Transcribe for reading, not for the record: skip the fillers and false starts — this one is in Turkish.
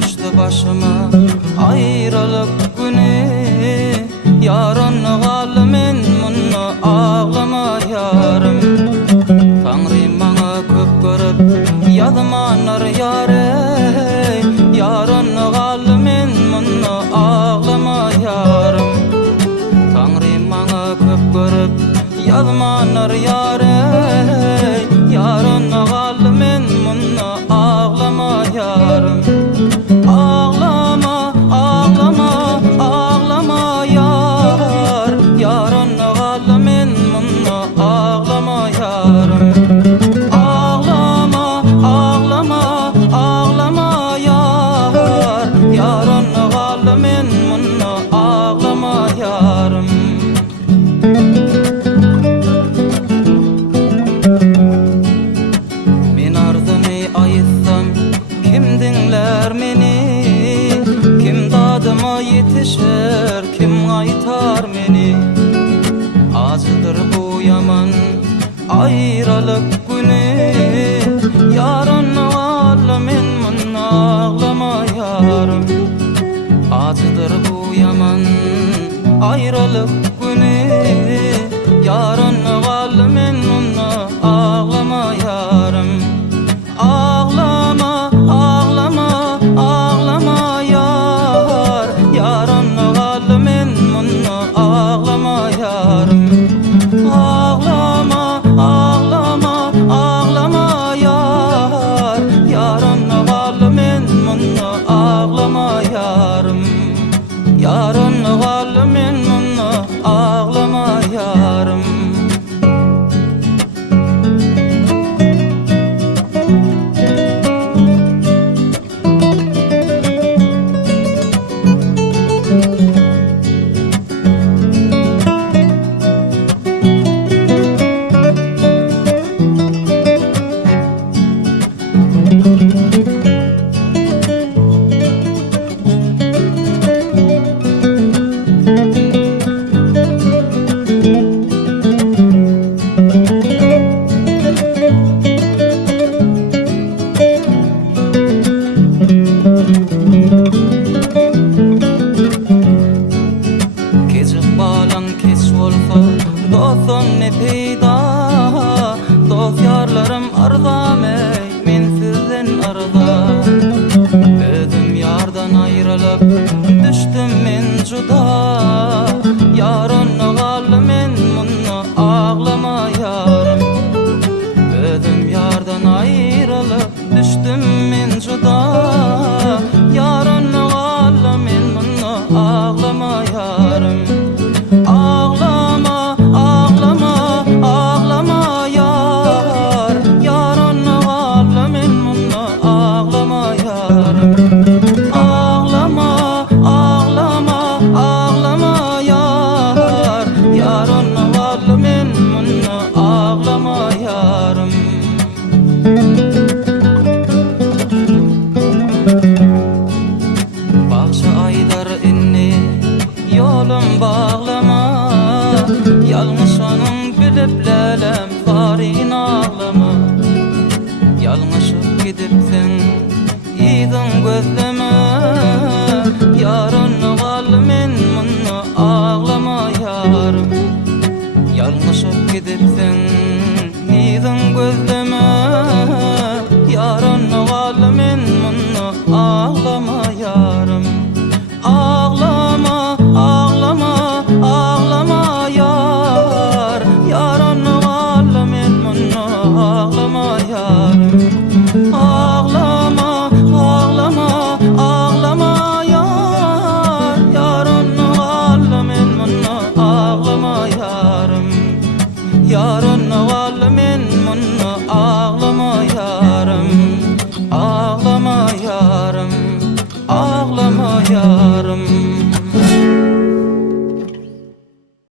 düştü başıma ayrılık günü. Yarın galı men munna ağlama yarım. Tanrym bana köp görüp yazmanar yare. Yarın galı men munna ağlama yarım. Tanrym bana köp görüp yazmanar yare. Yarın galı men munna ağlama yarım. Ağlama, ağlama, ağlama yar. Yarın galı men munna ağlama yarım. Ağlama, ağlama, ağlama yar. Yarın galı men munna ağlama yarım. Men arzumy aýtsam kim dinler meni? Kim dadyma ýetişer, kim aýtar meni? Azydyr bu ýaman aýralyk güni. Yarın galy men munna ağlama yarım. Azydyr bu ýaman aýralyk güni. Yarın galy men munna ağlama yarım. Ağlama, ağlama, ağlama yar. Yarın galy men munna ağlama yarım. Ağlama, ağlama, ağlama yar. Yarın galy men munna ağlama yarım. Yarın galy men